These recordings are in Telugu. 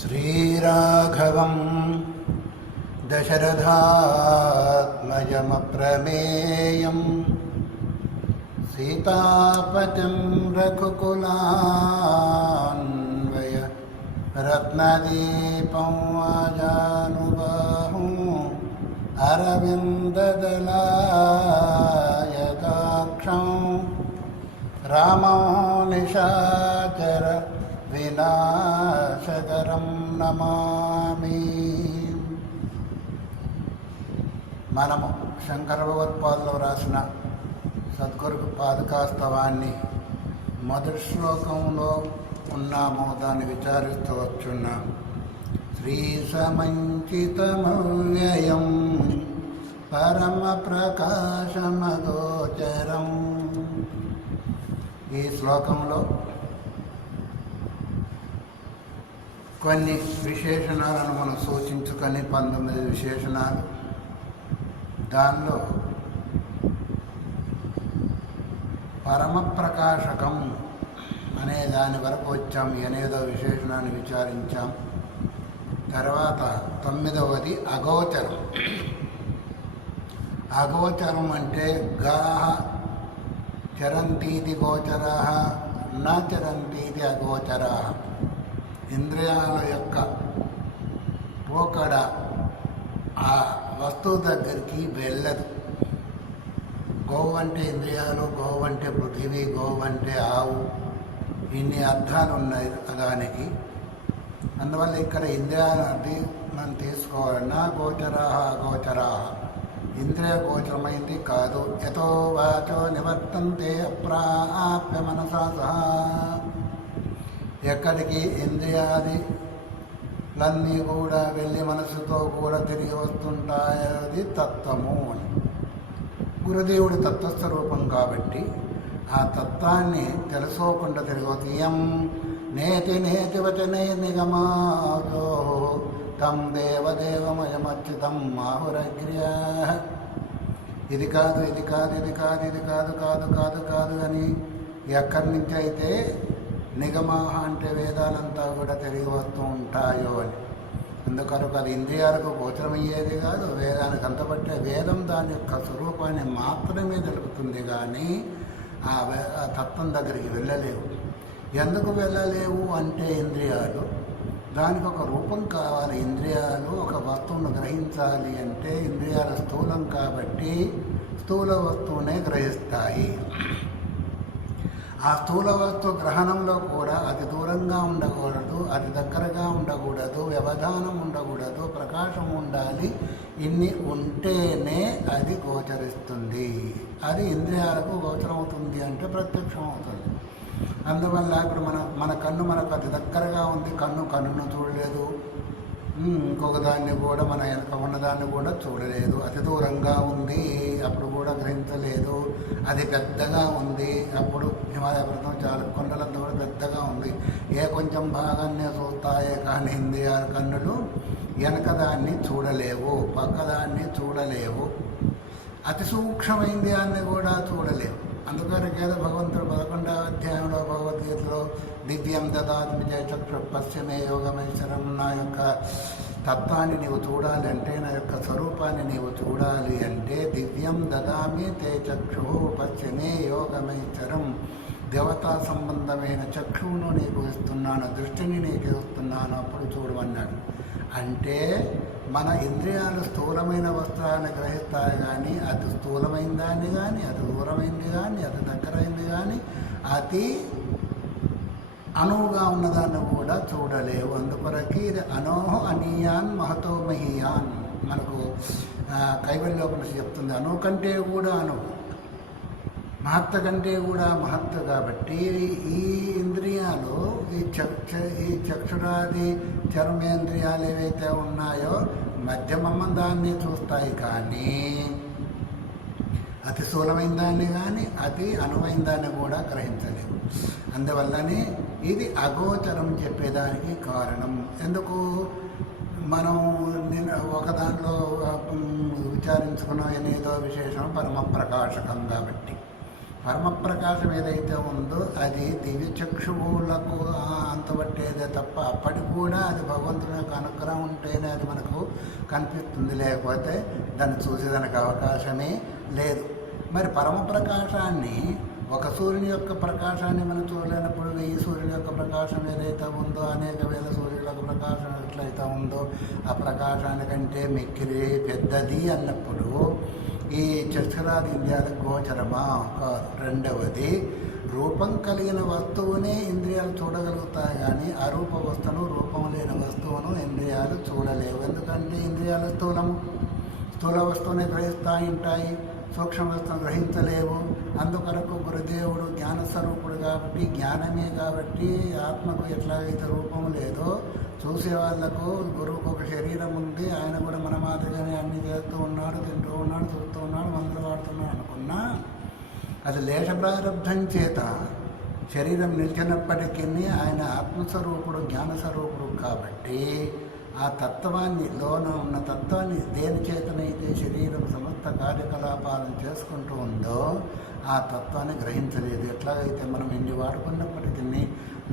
శ్రీరాఘవం దశరథాత్మజమప్రమేయం సీతాపతిం రఘుకులాన్వయ రత్నదీపం ఆజానుబాహుం అరవిందదళాయతాక్షం రామో నిశాచర వినాశకరం నమామి. మనము శంకర భగవత్పాదులు రాసిన సద్గురు పాదుకాస్తవాన్ని మొదటి శ్లోకంలో ఉన్నాము, దాన్ని విచారిస్తూ వచ్చున్నాం. శ్రీ సమంచితమవ్యయం పరమ ప్రకాశమగోచరం. ఈ శ్లోకంలో కొన్ని విశేషణాలను మనం సూచించుకొని 19 విశేషణాలు, దానిలో పరమప్రకాశకం అనే దాని వరకు వచ్చాం. అనేదో విశేషణాన్ని విచారించాం. తర్వాత 9వది అగోచరం. అగోచరం అంటే గాహ చరంతీతి గోచరా న చరంతీతి అగోచరా. ఇంద్రియాల యొక్క పోకడ ఆ వస్తువు దగ్గరికి వెళ్ళదు. గోవు అంటే ఇంద్రియాలు, గోవు అంటే పృథివీ, గోవు అంటే ఆవు, ఇన్ని అర్థాలు ఉన్నాయి దానికి. అందువల్ల ఇక్కడ ఇంద్రియాలది మనం తీసుకోవాలన్నా గోచరా అగోచరా, ఇంద్రియ గోచరమైంది కాదు. యతో వాచో నివర్తంతే అప్రాప్య మనసా సహా. ఎక్కడికి ఇంద్రియాలన్నీ కూడా వెళ్ళి మనసుతో కూడా తిరిగి వస్తుంటాయి తత్వము అని. గురుదేవుడి తత్వస్వరూపం కాబట్టి ఆ తత్వాన్ని తెలుసుకోకుండా తిరిగి ఇయం నేతి నేతి వచనే నిగమాదో తం దేవదేవమయమచ్యుతం మాహురగ్ర్య. ఇది కాదు, ఇది కాదు, ఇది కాదు, ఇది కాదు, కాదు కాదు కాదు అని ఎక్కడి నుంచి అయితే నిగమాహ అంటే వేదాలంతా కూడా తిరిగి వస్తూ ఉంటాయో అని. అందుకొరకు అది ఇంద్రియాలకు గోచరమయ్యేది కాదు, వేదానికి అంతబట్టే. వేదం దాని యొక్క స్వరూపాన్ని మాత్రమే తెలుపుతుంది, కానీ ఆ తత్వం దగ్గరికి వెళ్ళలేవు. ఎందుకు వెళ్ళలేవు అంటే ఇంద్రియాలు, దానికి ఒక రూపం కావాలి. ఇంద్రియాలు ఒక వస్తువును గ్రహించాలి అంటే ఇంద్రియాలు స్థూలం కాబట్టి స్థూల వస్తువునే గ్రహిస్తాయి. ఆ స్థూల వస్తు గ్రహణంలో కూడా అతి దూరంగా ఉండకూడదు, అతి దగ్గరగా ఉండకూడదు, వ్యవధానం ఉండకూడదు, ప్రకాశం ఉండాలి. ఇన్ని ఉంటేనే అది గోచరిస్తుంది. అది ఇంద్రియాలకు గోచరం అవుతుంది అంటే ప్రత్యక్షం అవుతుంది. అందువల్ల ఇప్పుడు మన కన్ను మనకు అతి దగ్గరగా ఉంది, కన్నును చూడలేదు. ఇంకొక దాన్ని కూడా మన వెనక ఉన్నదాన్ని కూడా చూడలేదు. అతి దూరంగా ఉంది, అప్పుడు కూడా గ్రహించలేదు. అది పెద్దగా ఉంది, అప్పుడు హిమాలయ పర్వతం చాలా కొండలంతా కూడా పెద్దగా ఉంది. కొంచెం భాగాన్నే చూస్తాయే కానీ ఇంద్రియాల కన్నులు వెనకదాన్ని చూడలేవు, పక్కదాన్ని చూడలేవు, అతి సూక్ష్మమైంది దాన్ని కూడా చూడలేవు. అందుకని భగవంతుడు 11వ అధ్యాయంలో భగవద్గీతలో దివ్యం దదామి చక్షు పశ్చిమే యోగమైశ్వరం. నా యొక్క తత్వాన్ని నీవు చూడాలి అంటే, నా యొక్క స్వరూపాన్ని నీవు చూడాలి అంటే దివ్యం దదామి తే చక్షు పశ్చిమే యోగమైశ్వరం. దేవతా సంబంధమైన చక్షువును నీకు ఇస్తున్నాను, దృష్టిని నీకు ఇస్తున్నాను, అప్పుడు చూడమన్నాడు. అంటే మన ఇంద్రియాలు స్థూలమైన వస్త్రాన్ని గ్రహిస్తాయి, కానీ అతి స్థూలమైన దాన్ని కానీ, అతి దూరమైంది కానీ, అతి దగ్గరైంది కానీ, అతి అనువుగా ఉన్నదాన్ని కూడా చూడలేవు. అందుకొరకి ఇది అనోహ అనీయాన్ మహతో మహీయాన్. మనకు కైవల్యోపనిషత్తు చెప్తుంది, అణువు కంటే కూడా అణువు, మహత్త కంటే కూడా మహత్తు. కాబట్టి ఈ ఇంద్రియాలు, ఈ చక్షురాది చర్మేంద్రియాలు ఏవైతే ఉన్నాయో మధ్యమమ్మ దాన్ని చూస్తాయి, కానీ అతి స్థూలమైన దాన్ని కానీ అతి అనువైన దాన్ని కూడా గ్రహించలేవు. అందువల్లనే ఇది అగోచరం చెప్పేదానికి కారణం. ఎందుకు మనం ఒక దాంట్లో విచారించుకున్న ఏదో విశేషం పరమ ప్రకాశకం కాబట్టి పరమప్రకాశం ఏదైతే ఉందో అది దివ్య చక్షువులకు అంతబట్టేదే తప్ప అప్పటికి కూడా అది భగవంతుని యొక్క అనుగ్రహం ఉంటేనే అది మనకు కనిపిస్తుంది, లేకపోతే దాన్ని చూసేదానికి అవకాశమే లేదు. మరి పరమప్రకాశాన్ని, ఒక సూర్యుని యొక్క ప్రకాశాన్ని మనం చూడలేనప్పుడు 1000 సూర్యుని యొక్క ప్రకాశం ఏదైతే ఉందో, అనేక వేల సూర్యుల యొక్క ప్రకాశం ఎట్లయితే ఉందో ఆ ప్రకాశానికంటే మిక్కిలి పెద్దది అన్నప్పుడు ఈ చక్షురాది ఇంద్రియాలకు గోచరమా కాదు. రెండవది, రూపం కలిగిన వస్తువునే ఇంద్రియాలు చూడగలుగుతాయి, కానీ అరూప వస్తువును, రూపం లేని వస్తువును ఇంద్రియాలు చూడలేవు. ఎందుకంటే ఇంద్రియాలు స్థూల వస్తువుని గ్రహిస్తూ ఉంటాయి, సూక్ష్మ వస్తువును గ్రహించలేవు. అందుకొరకు గురుదేవుడు జ్ఞానస్వరూపుడు కాబట్టి, జ్ఞానమే కాబట్టి ఆత్మకు ఎట్లాగైతే రూపం లేదో, చూసే వాళ్లకు గురువుకు ఒక శరీరం ఉంది, ఆయన కూడా మన మాదిరిగానే అన్ని చేస్తూ ఉన్నాడు, తింటూ ఉన్నాడు, చూస్తూ ఉన్నాడు, మందులు వాడుతున్నాడు అనుకున్నా అది లేశ ప్రారంభం చేత శరీరం నిలిచినప్పటికీ ఆయన ఆత్మస్వరూపుడు, జ్ఞానస్వరూపుడు కాబట్టి ఆ తత్వాన్ని, లోన ఉన్న తత్వాన్ని దేని చేతనైతే శరీరం సమస్త కార్యకలాపాలను చేసుకుంటూ ఉందో ఆ తత్వాన్ని గ్రహించలేదు. ఎట్లాగైతే మనం ఇన్ని వాడుకున్నప్పటికీ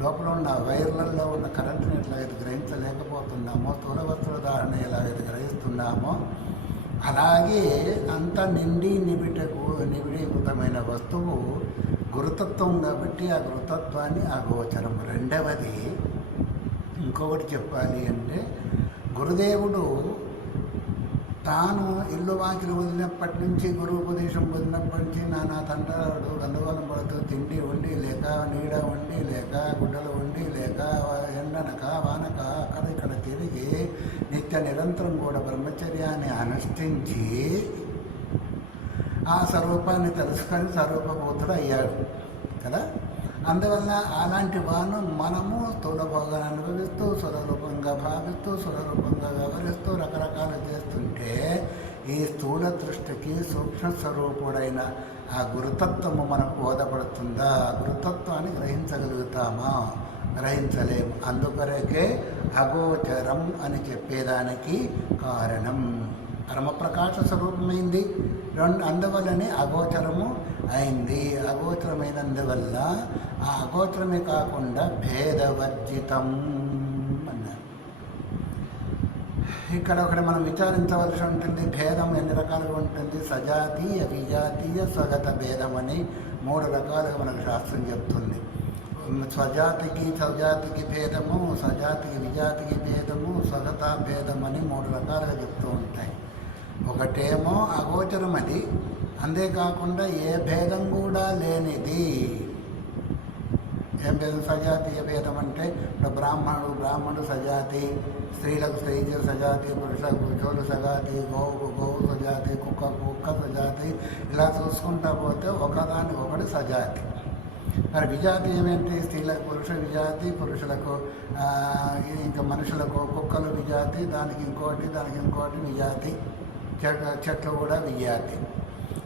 లోపల ఉన్న వైర్లలో ఉన్న కరెంటుని ఎట్లాగైతే గ్రహించలేకపోతున్నామో, స్థూల వస్తువుల ధారణ ఎలాగైతే గ్రహిస్తున్నామో, అలాగే అంత నిబిడీకృతమైన వస్తువు గురుతత్వం కాబట్టి ఆ గురుతత్వాన్ని అగోచరం. రెండవది, ఇంకొకటి చెప్పాలి అంటే, గురుదేవుడు తాను ఇల్లు వాకిలు వదిలినప్పటి నుంచి, గురువు ఉపదేశం వదిలినప్పటి నుంచి నానా తండ్రాడు గందరగోళం పడుతూ తిండి వండి లేక, నీడ వండి లేక, గుడ్డలు వండి లేక, ఎండనక వానక అక్కడ ఇక్కడ తిరిగి నిత్య నిరంతరం కూడా బ్రహ్మచర్యాన్ని అనుష్ఠించి ఆ స్వరూపాన్ని తెలుసుకొని స్వరూపబోధుడు అయ్యాడు కదా. అందువల్ల అలాంటి వాను మనము స్థూల భోగాన్ని అనుభవిస్తూ, స్వరూపంగా భావిస్తూ, స్వరూపంగా వ్యవహరిస్తూ రకరకాలు చేస్తుంటే ఈ స్థూల దృష్టికి సూక్ష్మ స్వరూపుడైన ఆ గురుతత్వము మనకు బోధపడుతుందా? ఆ గురుతత్వాన్ని గ్రహించగలుగుతామా? గ్రహించలేము. అందుకొరకే అగోచరం అని చెప్పేదానికి కారణం పరమప్రకాశ స్వరూపమైంది, అందువల్లనే అగోచరము అయింది. అగోచరమైనందువల్ల ఆ అగోచరమే కాకుండా భేదవర్జితం అన్నారు. ఇక్కడ ఒకటి మనం విచారించవలసి ఉంటుంది. భేదం ఎన్ని రకాలుగా ఉంటుంది? సజాతీయ, విజాతీయ, స్వగత భేదం అని 3 రకాలుగా మనకు శాస్త్రం చెప్తుంది. స్వజాతికి సజాతికి భేదము, సజాతికి విజాతికి భేదము, స్వగత భేదం అని 3 రకాలుగా చెప్తూ ఉంటాయి. ఒకటేమో అగోచరం, అది అంతేకాకుండా ఏ భేదం కూడా లేనిది. ఏం భేదం? సజాతీయ భేదం అంటే ఇప్పుడు బ్రాహ్మణుడు సజాతి, స్త్రీలకు స్త్రీ సజాతి, పురుషులకు పురుషులు సజాతి, గోవుకు గోవు సజాతి, కుక్క సజాతి, ఇలా చూసుకుంటా పోతే ఒకదానికి ఒకటి సజాతి. మరి విజాతి ఏమేంటి? స్త్రీలకు పురుష విజాతి, పురుషులకు ఇంకా మనుషులకు కుక్కలు విజాతి, దానికి ఇంకోటి విజాతి, చెట్లు కూడా విజాతి.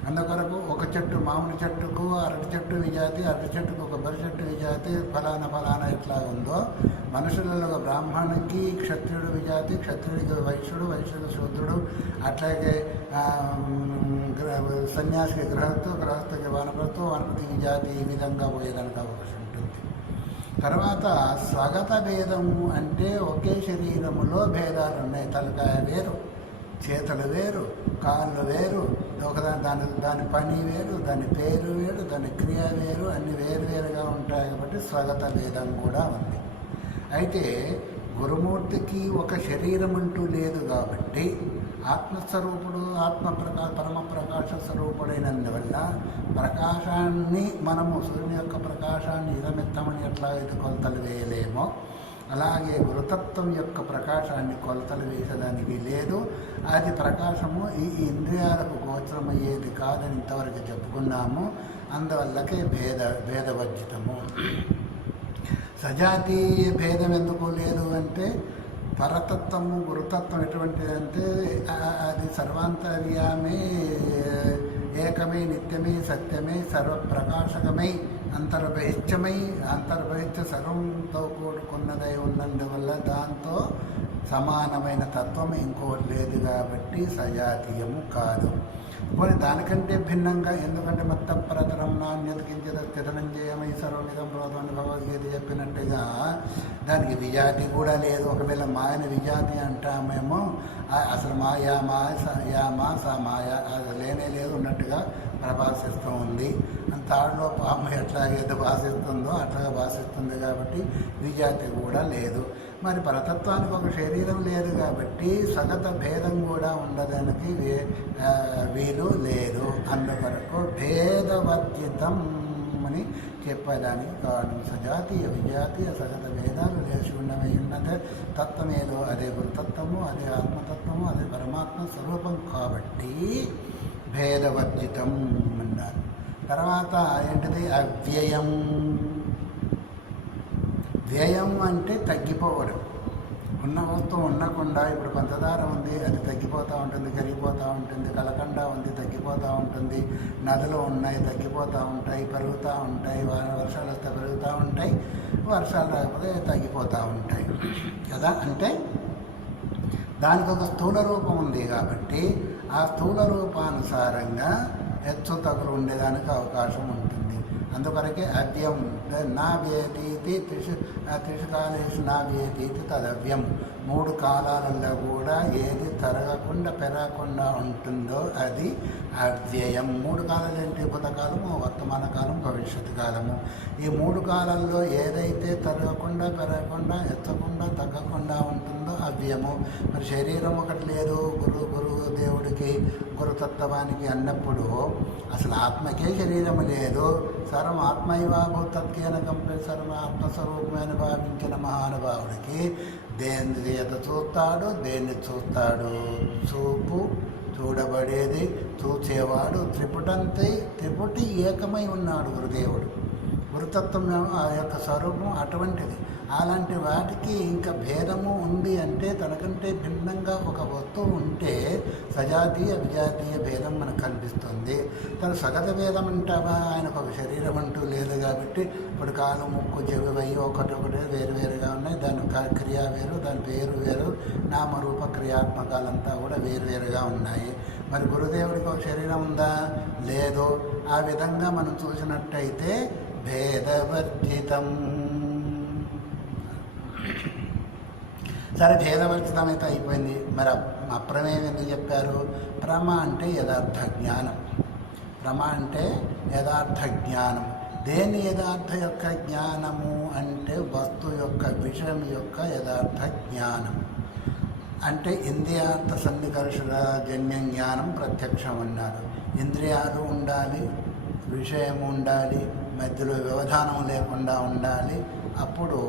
అందుకొరకు ఒక చెట్టు, మామిడి చెట్టుకు అరటి చెట్టు విజాతి, అరటి చెట్టుకు కొబ్బరి చెట్టు విజాతి, ఫలానా ఎట్లా ఉందో మనుషులలో బ్రాహ్మణునికి క్షత్రియుడు విజాతి, క్షత్రియుడికి వైశ్యుడు, వైశ్యుడు శూద్రుడు, అట్లాగే సన్యాసికి గృహస్థుకి వానప్రస్థు, వానప్రతికి విజాతి, ఈ విధంగా పోయేదానికి అవకాశం ఉంటుంది. తర్వాత స్వగత భేదము అంటే ఒకే శరీరములో భేదాలు ఉన్నాయి. తలకాయ వేరు, చేతులు వేరు, కాళ్ళు వేరు, దాని పని వేరు, దాని పేరు వేరు, దాని క్రియ వేరు, అన్ని వేరువేరుగా ఉంటాయి కాబట్టి స్వగత భేదం కూడా ఉంది. అయితే గురుమూర్తికి ఒక శరీరం అంటూ లేదు కాబట్టి ఆత్మస్వరూపుడు, పరమప్రకాశ స్వరూపుడైనందువల్ల ప్రకాశాన్ని మనము సూర్యుని యొక్క ప్రకాశాన్ని ఇదమిత్తమని ఎట్లాగైతే కొలతలు వేయలేమో, అలాగే గురుతత్వం యొక్క ప్రకాశాన్ని కొలతలు వేసేదానికి లేదు. అది ప్రకాశము ఈ ఇంద్రియాలకు గోచరమయ్యేది కాదని ఇంతవరకు చెప్పుకున్నాము. అందువల్లకే భేదవర్జితము. సజాతీయ భేదం ఎందుకు లేదు అంటే, పరతత్వము గురుతత్వం ఎటువంటిది అంటే అది సర్వాంతర్యామే, ఏకమే, నిత్యమే, సత్యమే, సర్వప్రకాశకమై అంతర్బహిష్ట సర్వంతో కూడుకున్నదై ఉన్నందువల్ల దాంతో సమానమైన తత్వం ఇంకోటి లేదు కాబట్టి సజాతీయము కాదు. పోనీ దానికంటే భిన్నంగా, ఎందుకంటే మొత్తం ప్రతరం నాణ్యత కించిత స్థితనంజయమై సర్వమిదం ప్రోతమని భగవద్గీత చెప్పినట్టుగా దానికి విజాతి కూడా లేదు. ఒకవేళ మాయని విజాతి అంటామేమో అసలు మాయా సా మాయ అది లేనే లేదు ఉన్నట్టుగా ప్రభాసిస్తూ ఉంది. తాడులో పాము ఎట్లాగైతే భాషిస్తుందో అట్లాగా భాషిస్తుంది కాబట్టి విజాతి కూడా లేదు. మరి పరతత్వానికి ఒక శరీరం లేదు కాబట్టి సగత భేదం కూడా ఉండడానికి వీలు లేదు. అందువరకు భేదవర్జితం అని చెప్పడానికి కారణం. సజాతీయ విజాతీయ సగత భేదాలు లేచి ఉన్నవి. ఉన్నత తత్వం ఏదో అదే గురుతత్వము, అదే ఆత్మతత్వము, అదే పరమాత్మ స్వరూపం కాబట్టి భేదవర్జితం అన్నారు. తర్వాత ఏంటిది? అవ్యయం. వ్యయం అంటే తగ్గిపోవడం. ఉన్న వస్తువు ఉండకుండా, ఇప్పుడు పంచదార ఉంది, అది తగ్గిపోతూ ఉంటుంది, కరిగిపోతూ ఉంటుంది. కలకండ ఉంది, తగ్గిపోతూ ఉంటుంది. నదులు ఉన్నాయి, తగ్గిపోతూ ఉంటాయి, పెరుగుతూ ఉంటాయి. వర్షాలు వస్తే పెరుగుతూ ఉంటాయి, వర్షాలు రాకపోతే తగ్గిపోతూ ఉంటాయి కదా. అంటే దానికి ఒక స్థూల రూపం ఉంది కాబట్టి ఆ స్థూల రూపానుసారంగా హెచ్చు తగులు ఉండేదానికి అవకాశం ఉంటుంది. అందుకొరకే అవ్యం నా వ్యతీతి త్రిషు కాలేషు నా వ్యతీతి తదవ్యం. 3 కాలాలలో కూడా ఏది తరగకుండా పెరగకుండా ఉంటుందో అది అవ్యయం. 3 కాలాలు ఏంటి? భూతకాలము, వర్తమాన కాలం, భవిష్యత్తు కాలము. ఈ 3 కాలాల్లో ఏదైతే తరగకుండా పెరగకుండా ఎత్తకుండా తగ్గకుండా ఉంటుందో అవ్యయము. మరి శరీరం ఒకటి లేదు గురు దేవుడికి గురుతత్వానికి అన్నప్పుడు అసలు ఆత్మకే శరీరం లేదు. సర్వం ఆత్మైవాభూతత్కేన కంపే సర్వ ఆత్మస్వరూపమైన భావించిన మహానుభావుడికి దేన్ని చూస్తాడు, దేన్ని చూస్తాడు? చూపు, చూడబడేది, చూచేవాడు త్రిపుటి ఏకమై ఉన్నాడు గురుదేవుడు. గురుతత్వం ఆ యొక్క స్వరూపం అటువంటిది. అలాంటి వాటికి ఇంకా భేదము ఉంది అంటే తనకంటే భిన్నంగా ఒక వస్తువు ఉంటే సజాతీయ విజాతీయ భేదం మనకు కనిపిస్తుంది. తను సగత భేదం అంటావా? ఆయనకు ఒక శరీరం అంటూ లేదు కాబట్టి ఇప్పుడు కాలు, ముక్కు, చెవి ఒకటి వేరువేరుగా ఉన్నాయి. దాని క్రియ వేరు, దాని పేరు వేరు, నామరూప క్రియాత్మకాలంతా కూడా వేరువేరుగా ఉన్నాయి. మరి గురుదేవుడికి ఒక శరీరం ఉందా? లేదు. ఆ విధంగా మనం చూసినట్టయితే భేదవర్జితం. సరే, భేదవర్జితం అయితే అయిపోయింది. మరి అప్రమేయం ఎందుకు చెప్పారు? ప్రమ అంటే యథార్థ జ్ఞానం. ప్రమ అంటే యథార్థ జ్ఞానం. దేని యథార్థ యొక్క జ్ఞానము అంటే వస్తువు యొక్క, విషయం యొక్క యథార్థ జ్ఞానం. అంటే ఇంద్రియార్థ సన్నికర్షణ జన్య జ్ఞానం ప్రత్యక్షం అన్నారు. ఇంద్రియాలు ఉండాలి, విషయం ఉండాలి, మధ్యలో వ్యవధానం లేకుండా ఉండాలి. అప్పుడు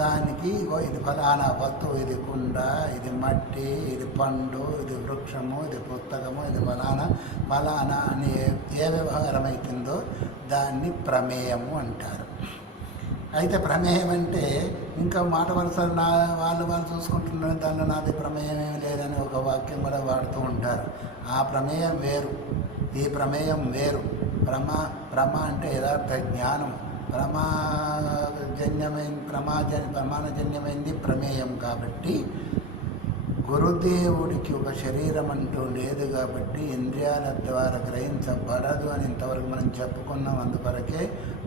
దానికి ఇది ఫలానా వస్తువు, ఇది కుండ, ఇది మట్టి, ఇది పండు, ఇది వృక్షము, ఇది పుస్తకము, ఇది ఫలానా అని ఏ వ్యవహారం అవుతుందో దాన్ని ప్రమేయము అంటారు. అయితే ప్రమేయం అంటే ఇంకా మాట వరుస వాళ్ళు చూసుకుంటున్నారు, దానిలో నాది ప్రమేయం ఏమి లేదని ఒక వాక్యం కూడా వాడుతూ ఉంటారు. ఆ ప్రమేయం వేరు, ఈ ప్రమేయం వేరు. ప్రమ అంటే యథార్థ జ్ఞానం. ప్రమాణజన్యమైంది ప్రమేయం కాబట్టి గురుదేవుడికి ఒక శరీరం అంటూ లేదు కాబట్టి ఇంద్రియాల ద్వారా గ్రహించబడదు అని ఇంతవరకు మనం చెప్పుకున్నాం. అందుకొరకే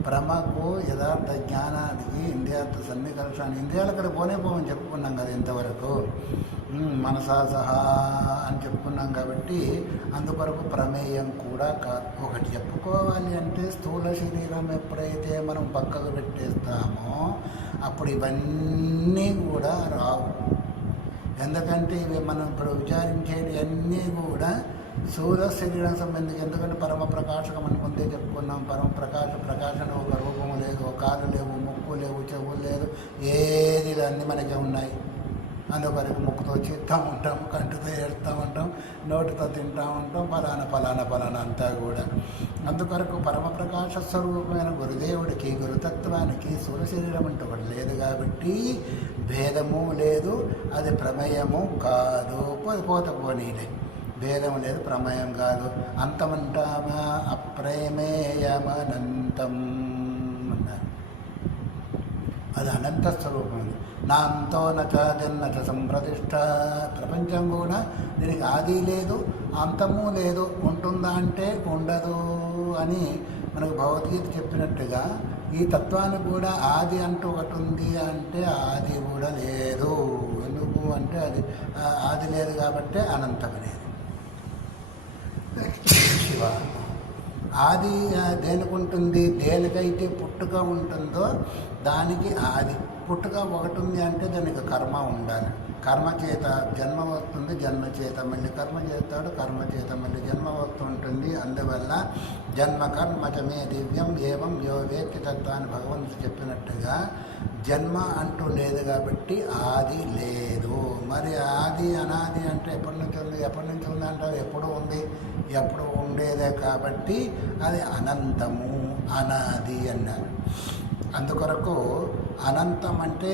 ప్రమకు యథార్థ జ్ఞానానికి ఇంద్రియార్థ సన్నికర్షాన్ని ఇంద్రియాలు అక్కడ పోని చెప్పుకున్నాం కదా ఇంతవరకు. మనసా సహా అని చెప్పుకున్నాం కాబట్టి అందుకొరకు ప్రమేయం కూడా కాదు. ఒకటి చెప్పుకోవాలి అంటే స్థూల శరీరం ఎప్పుడైతే మనం పక్కకు పెట్టేస్తామో అప్పుడు ఇవన్నీ కూడా రావు. ఎందుకంటే ఇవి మనం ఇప్పుడు విచారించేవి అన్నీ కూడా స్థూల శరీరం సంబంధించి. ఎందుకంటే పరమ ప్రకాశకం అని ముందే చెప్పుకున్నాం. ప్రకాశన ఒక రూపము లేదు, ఒక కాలు లేవు, ముక్కు లేవు, చెవులు లేదు, ఏది అన్నీ మనకే ఉన్నాయి. అందువరకు ముక్కుతో చేస్తూ ఉంటాం, కంటితో ఏడుస్తూ ఉంటాం, నోటితో తింటూ ఉంటాం, ఫలానా అంతా కూడా. అందుకొరకు పరమప్రకాశ స్వరూపమైన గురుదేవుడికి, గురుతత్వానికి స్థూల శరీరం అంటే ఒకటి లేదు కాబట్టి భేదము లేదు, అది ప్రమేయము కాదు. పోనీలే, భేదం లేదు, ప్రమేయం కాదు. అంతమంటామా అప్రమేయమనంతం. అన్నారు. అది అనంత స్వరూపం. నా అంతో నచ జన్నచ సంప్రతిష్ట. ప్రపంచం కూడా దీనికి ఆది లేదు, అంతము లేదు. ఉంటుందా అంటే ఉండదు అని మనకు భగవద్గీత చెప్పినట్టుగా ఈ తత్వానికి కూడా ఆది అంటూ ఒకటి ఉంది అంటే ఆది కూడా లేదు. ఎందుకు అంటే అది ఆది లేదు కాబట్టి అనంతం లేదు. శివ ఆది దేనికి ఉంటుంది? దేనికైతే పుట్టుక ఉంటుందో దానికి ఆది. పుట్టుక ఒకటి ఉంది అంటే దానికి కర్మ ఉండాలి. కర్మ చేత జన్మ వస్తుంది, జన్మ చేత మళ్ళీ కర్మ చేస్తాడు, కర్మ చేత మళ్ళీ జన్మ వస్తుంటుంది. అందువల్ల జన్మ కర్మచమే దివ్యం ఏవం యో వేత్తి తత్వాన్ని భగవంతుడు చెప్పినట్టుగా జన్మ అంటూ లేదు కాబట్టి ఆది లేదు. మరి ఆది అనాది అంటే ఎప్పటి నుంచి ఉంది అంటారు? ఎప్పుడు ఉంది, ఎప్పుడు ఉండేదే కాబట్టి అది అనంతము, అనాది అన్నారు. అందుకొరకు అనంతం అంటే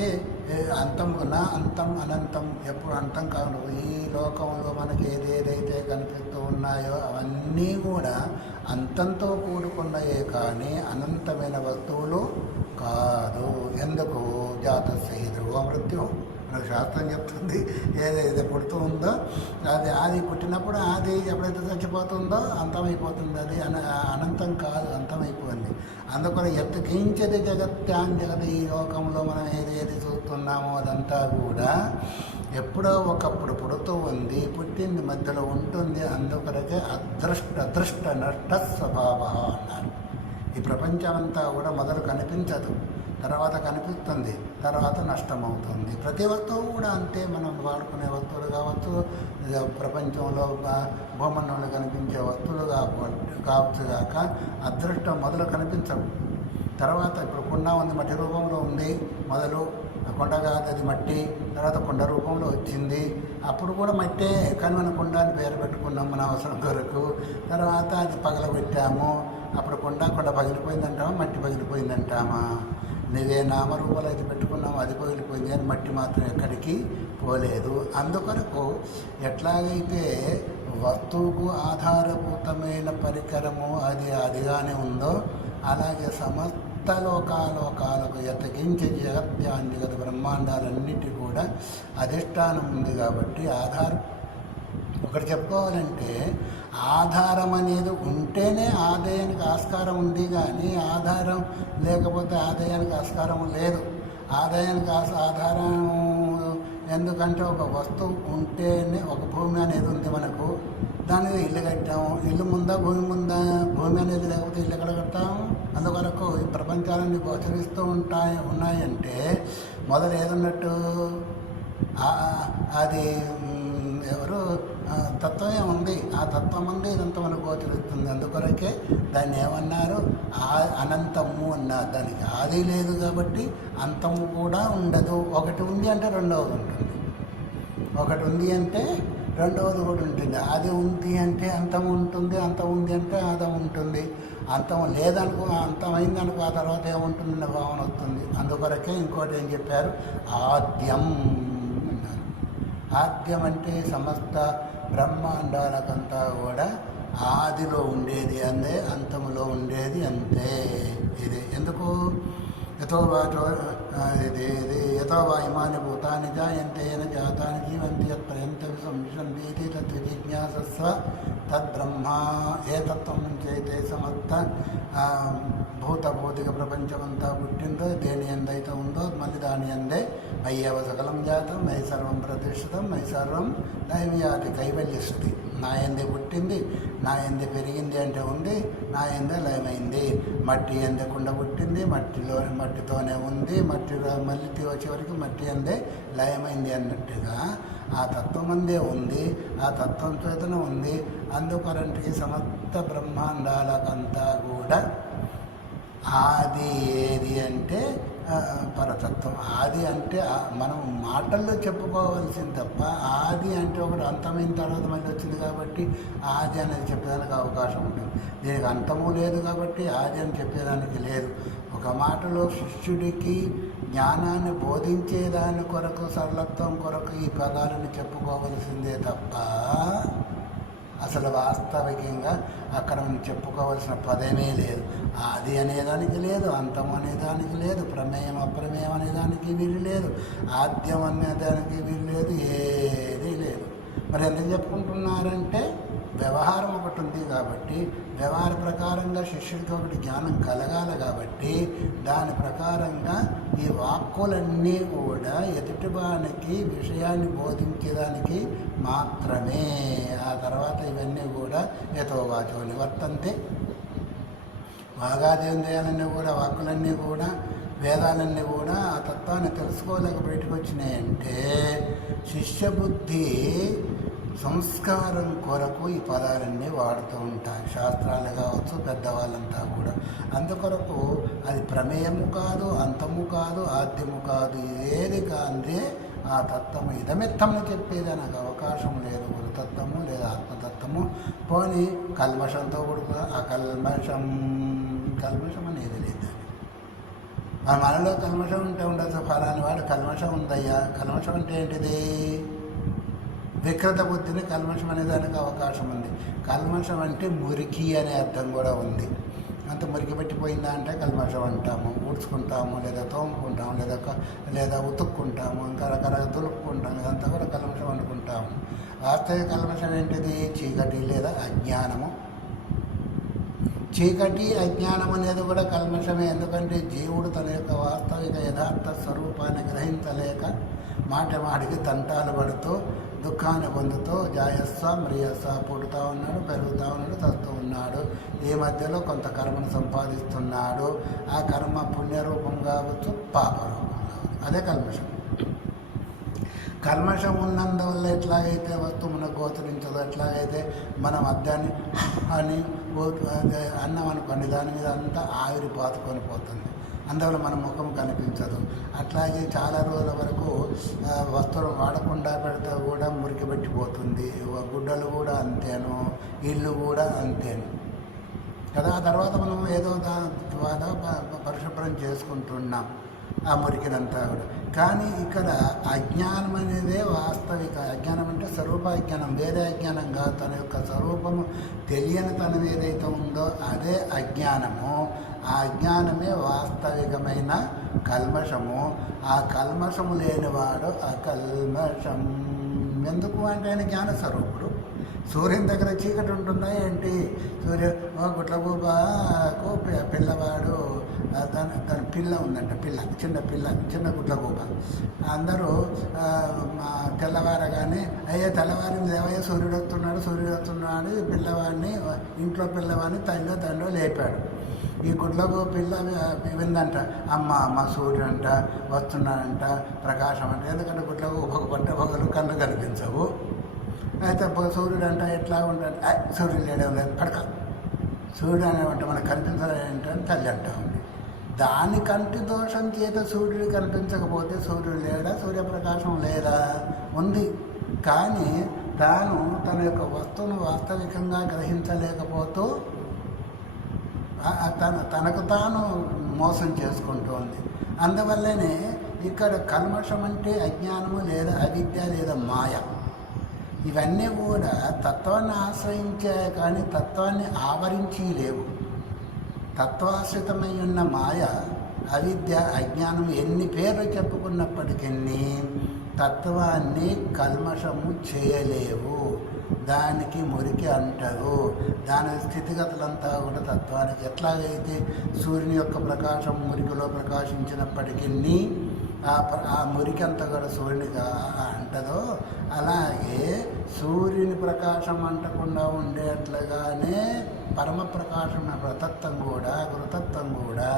అంతం అంతం అనంతం, ఎప్పుడు అంతం కాదు. ఈ లోకంలో మనకి ఏదేదైతే కనిపిస్తూ ఉన్నాయో అవన్నీ కూడా అంతంతో కూడుకున్నాయే కానీ అనంతమైన వస్తువులు కాదు. ఎందుకు? జాతస్య ధ్రువ మృత్యు. మనకు శాస్త్రం చెప్తుంది, ఏదైతే పుడుతూ ఉందో అది పుట్టినప్పుడు అది ఎప్పుడైతే చచ్చిపోతుందో అంతమైపోతుంది. అది అనంతం కాదు, అంతమైపోయింది. అందుకని ఎత్తుకించది జగత్యాన్ జగత్. ఈ లోకంలో మనం ఏది చూస్తున్నామో అదంతా కూడా ఎప్పుడో ఒకప్పుడు పుడుతూ ఉంది, పుట్టింది, మధ్యలో ఉంటుంది. అందుకొరకే అదృష్ట నష్ట స్వభావ అన్నారు. ఈ ప్రపంచమంతా కూడా మొదలు కనిపించదు, తర్వాత కనిపిస్తుంది, తర్వాత నష్టమవుతుంది. ప్రతి వస్తువు కూడా అంతే. మనం వాడుకునే వస్తువులు కావచ్చు, ప్రపంచంలో భూమండలంలో కనిపించే వస్తువులు కావచ్చు కాక అదృష్టం మొదలు కనిపించవు. తర్వాత ఇప్పుడు కుండ ఉంది, మట్టి రూపంలో ఉంది. మొదలు కొండ కాదు, అది మట్టి. తర్వాత కొండ రూపంలో వచ్చింది. అప్పుడు కూడా మట్టే, కానీ మనం కుండ అని పేరు పెట్టుకున్నాం మన అవసరం కొరకు. తర్వాత అది పగలబెట్టాము. అప్పుడు కొండ పగిలిపోయిందంటామా, మట్టి పగిలిపోయిందంటామా? నువ్వే నామరూపాలు అయితే పెట్టుకున్నాము, అది పగిలిపోయింది, అని మట్టి మాత్రం ఎక్కడికి పోలేదు. అందుకొరకు ఎట్లాగైతే వస్తువుకు ఆధారభూతమైన పరికరము అది అదిగానే ఉందో, అలాగే సమస్త లోకాలకు ఎతకించే జగత్యాన్ జగత్ బ్రహ్మాండాలన్నిటి కూడా అధిష్టానం ఉంది. కాబట్టి ఆధారం ఒకటి చెప్పుకోవాలంటే ఆధారం అనేది ఉంటేనే ఆదాయానికి ఆస్కారం ఉంది, కానీ ఆధారం లేకపోతే ఆదాయానికి ఆస్కారం లేదు. ఆదాయానికి ఆధారం ఎందుకంటే ఒక వస్తువు ఉంటేనే, ఒక భూమి అనేది ఉంది మనకు, దాని మీద ఇల్లు కట్టాము. ఇల్లు ముందా, భూమి ముందా? భూమి అనేది లేకపోతే ఇల్లు ఎక్కడ కడతాము? అందువరకు ఈ ప్రపంచాలన్నీ గోచరిస్తూ ఉన్నాయంటే మొదలు ఏదన్నట్టు అది ఎవరు తత్వమే ఉంది. ఆ తత్వం ఉంది, ఇదంతా మనకు గోచరిస్తుంది. అందుకొరకే దాన్ని ఏమన్నారు? అనంతము అన్నారు. దానికి ఆది లేదు కాబట్టి అంతము కూడా ఉండదు. ఒకటి ఉంది అంటే రెండవది ఉంటుంది, ఒకటి ఉంది అంటే రెండవది కూడా ఉంటుంది. ఆది ఉంది అంటే అంతం ఉంటుంది, అంతం ఉంది అంటే ఆదం ఉంటుంది. అంతం లేదనుకో, అంతమైంది అనుకో, ఆ తర్వాత ఏముంటుందన్న భావన వస్తుంది. అందుకొరకే ఇంకోటి ఏం చెప్పారు? ఆద్యం అన్నారు. ఆద్యం అంటే సమస్త బ్రహ్మాండాలకంతా కూడా ఆదిలో ఉండేది అందే, అంతములో ఉండేది అంతే. ఇది ఎందుకు? యతో వా ఇమాని భూతాని జాయంతే యన జాతాని జీవంతి యత్పర్యంతం సంవిశంతి తద్విజిజ్ఞాసస్వ తద్బ్రహ్మ. ఏ తత్వం నుంచి అయితే సమస్త భౌతిక ప్రపంచమంతా పుట్టిందో, దేని ఎందైతే ఉందో మళ్ళీ దాని ఎందే మయ్యవ సకలం జాతం, మై సర్వం ప్రతిష్ఠితం, మై సర్వం దైవయాతి కైవల్యస్థితి. నా ఎందే పుట్టింది, నా ఎందే పెరిగింది అంటే ఉంది, నా ఎందే లయమైంది. మట్టి ఎందే కుండ పుట్టింది, మట్టితోనే ఉంది, మళ్ళీ చివరికి మట్టి ఎందే లయమైంది అన్నట్టుగా ఆ తత్వం అందే ఉంది, ఆ తత్వం చేతనే ఉంది. అందుకొరంటికి సమస్త బ్రహ్మాండాలకంతా కూడా ఆది ఏది అంటే పరతత్వం. ఆది అంటే మనం మాటల్లో చెప్పుకోవాల్సింది తప్ప, ఆది అంటే ఒకటి అంతమైన తర్వాత మళ్ళీ వచ్చింది కాబట్టి ఆది అనేది చెప్పేదానికి అవకాశం ఉంటుంది. దీనికి అంతము లేదు కాబట్టి ఆది అని చెప్పేదానికి లేదు. ఒక మాటలో శిష్యుడికి జ్ఞానాన్ని బోధించేదాని కొరకు, సరళత్వం కొరకు ఈ పదాలను చెప్పుకోవలసిందే తప్ప అసలు వాస్తవికంగా అక్కడ మనం చెప్పుకోవాల్సిన పదమే లేదు. ఆది అనేదానికి లేదు, అంతం అనేదానికి లేదు, ప్రమేయం అప్రమేయం అనేదానికి వీలు లేదు, ఆద్యం అనేదానికి వీలు లేదు, ఏదీ లేదు. మరి ఎందుకు చెప్పుకుంటున్నారంటే వ్యవహారం ఒకటి ఉంది కాబట్టి, వ్యవహార ప్రకారంగా శిష్యుడికి ఒకటి జ్ఞానం కలగాలి కాబట్టి, దాని ప్రకారంగా ఈ వాక్కులన్నీ కూడా ఎదుటివానికి విషయాన్ని బోధించేదానికి మాత్రమే. ఆ తర్వాత ఇవన్నీ కూడా యతో వాచో నివర్తంతే. వాగాదేంద్రియాలన్నీ కూడా, వాక్కులన్నీ కూడా, వేదాలన్నీ కూడా ఆ తత్వాన్ని తెలుసుకోలేక బయటకు వచ్చినాయంటే శిష్యబుద్ధి సంస్కారం కొరకు ఈ పదాలన్నీ వాడుతూ ఉంటారు. శాస్త్రాలు కావచ్చు, పెద్దవాళ్ళంతా కూడా. అందుకొరకు అది ప్రమేయము కాదు, అంతము కాదు, ఆద్యము కాదు, ఏది కాందే ఆ తత్వము ఇదమిత్తము చెప్పేది నాకు అవకాశం లేదు. గురుతత్వము లేదా ఆత్మతత్వము. పోనీ కల్మషంతో కూడా కల్మషం అనేది లేదు. ఆ మనలో కల్మషం ఉంటే ఉండదు. ఫలాని వాడు కల్మషం ఉందయ్యా. కల్మషం అంటే ఏంటిది? వికృత బుద్ధిని కల్మషం అనే దానికి అవకాశం ఉంది. కల్మషం అంటే మురికి అనే అర్థం కూడా ఉంది. అంత మురికి పెట్టిపోయిందా అంటే కల్మషం అంటాము. ఊడ్చుకుంటాము, లేదా తోముకుంటాము, లేదా ఉతుక్కుంటాము, ఇంకా రకరకాల తులుపుకుంటాము. ఇదంతా కూడా కల్మషం అనుకుంటాము. వాస్తవిక కల్మషం ఏంటిది? చీకటి లేదా అజ్ఞానము. చీకటి అజ్ఞానం అనేది కూడా కల్మషమే. ఎందుకంటే జీవుడు తన యొక్క వాస్తవిక యథార్థ స్వరూపాన్ని గ్రహించలేక మాటికి తంటాలు పడుతూ దుఃఖాన్ని పొందుతూ జాయస్వ మ్రియస్వ పుడుతూ ఉన్నాడు, పెరుగుతూ ఉన్నాడు, చస్తూ ఉన్నాడు. ఈ మధ్యలో కొంత కర్మను సంపాదిస్తున్నాడు. ఆ కర్మ పుణ్యరూపం కావచ్చు, పాపరూపం కావచ్చు. అదే కల్మషం. కల్మషం ఉన్నందువల్ల ఎట్లాగైతే వస్తువు మనకు గోచరించదు, ఎట్లాగైతే మనం అద్దాన్ని అని అన్నం అనుకోండి, దాని మీద అంతా ఆవిరి పాతుకొని పోతుంది. అందువల్ల మన ముఖం కనిపించదు. అట్లాగే చాలా రోజుల వరకు వస్తువులు వాడకుండా పెడితే కూడా మురికి పెట్టిపోతుంది. గుడ్డలు కూడా అంతేను, ఇల్లు కూడా అంతేను కదా. ఆ తర్వాత మనం ఏదో ద్వారా పరిశుభ్రం చేసుకుంటున్నాం ఆ మురికినంతా కూడా. కానీ ఇక్కడ అజ్ఞానం అనేదే వాస్తవిక అజ్ఞానం. అంటే స్వరూపాజ్ఞానం, వేరే అజ్ఞానం కాదు. తన యొక్క స్వరూపము తెలియని తనం ఏదైతే ఉందో అదే అజ్ఞానము. ఆ అజ్ఞానమే వాస్తవికమైన కల్మషము. ఆ కల్మషము లేనివాడు అకల్మషం. ఎందుకు అంటే ఆయన జ్ఞాన స్వరూపుడు. సూర్యుని దగ్గర చీకటి ఉంటుందా ఏంటి? గుట్లగూబకు పిల్లవాడు తన పిల్ల ఉందంట, చిన్న గుట్లగూబ. అందరూ తెల్లవారగానే తెల్లవారింది ఏవయ్య సూర్యుడు వస్తున్నాడు పిల్లవాడిని, ఇంట్లో పిల్లవాడిని తండ్రి లేపాడు. ఈ గుడ్లకు పిల్ల విందంట, అమ్మ సూర్యుడు అంట వస్తున్నాడంట, ప్రకాశం అంట. ఎందుకంటే గుడ్లకు పగలు కళ్ళు కనిపించవు. అయితే సూర్యుడు అంట ఎట్లా ఉంటాడు, సూర్యుడు లేడే లేదు పడక, సూర్యుడు అనేవంట మనకు కనిపించాలంటే తల్లి అంటా ఉంది. దాని కంటి దోషం చేత సూర్యుడు కనిపించకపోతే సూర్యుడు లేడా, సూర్యప్రకాశం లేదా? ఉంది. కానీ తాను తన యొక్క వస్తువును వాస్తవికంగా గ్రహించలేకపోతూ తనకు తాను మోసం చేసుకుంటోంది. అందువల్లనే ఇక్కడ కల్మషం అంటే అజ్ఞానము లేదా అవిద్య లేదా మాయ. ఇవన్నీ కూడా తత్వాన్ని ఆశ్రయించాయి కానీ తత్వాన్ని ఆవరించి లేవు. తత్వాశ్రితమై ఉన్న మాయ, అవిద్య, అజ్ఞానం ఎన్ని పేర్లు చెప్పుకున్నప్పటికీ తత్వాన్ని కల్మషము చేయలేవు. దానికి మురికి అంటారు. దాని స్థితిగతులంతా కూడా తత్వానికి ఎట్లాగైతే సూర్యుని యొక్క ప్రకాశం మురికిలో ప్రకాశించినప్పటికీ ఆ మురికి అంతా కూడా సూర్యునికి అంటదో, అలాగే సూర్యుని ప్రకాశం అంటకుండా ఉండేట్లుగానే పరమ ప్రకాశం వ్రతత్వం కూడా, గురుతత్వం కూడా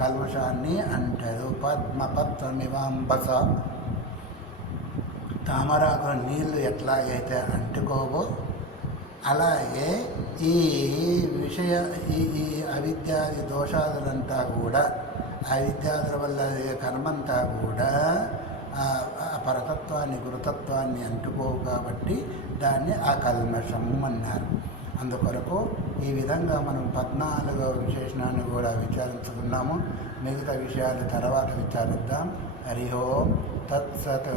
కల్మషాన్ని అంటారు. పద్మపత్రమివాంబస, తామరాకు నీళ్లు ఎట్లాగైతే అంటుకోవో అలాగే ఈ ఈ అవిద్యాది దోషాదులంతా కూడా, అవిద్యాదుల వల్ల కర్మంతా కూడా పరతత్వాన్ని గురుతత్వాన్ని అంటుకోవు కాబట్టి దాన్ని అకల్మషం అన్నారు. అందుకొరకు ఈ విధంగా మనం 14వ విశేషణాన్ని కూడా విచారించుకున్నాము. మిగతా విషయాలు తర్వాత విచారిద్దాం. హరి ఓం తత్సత్.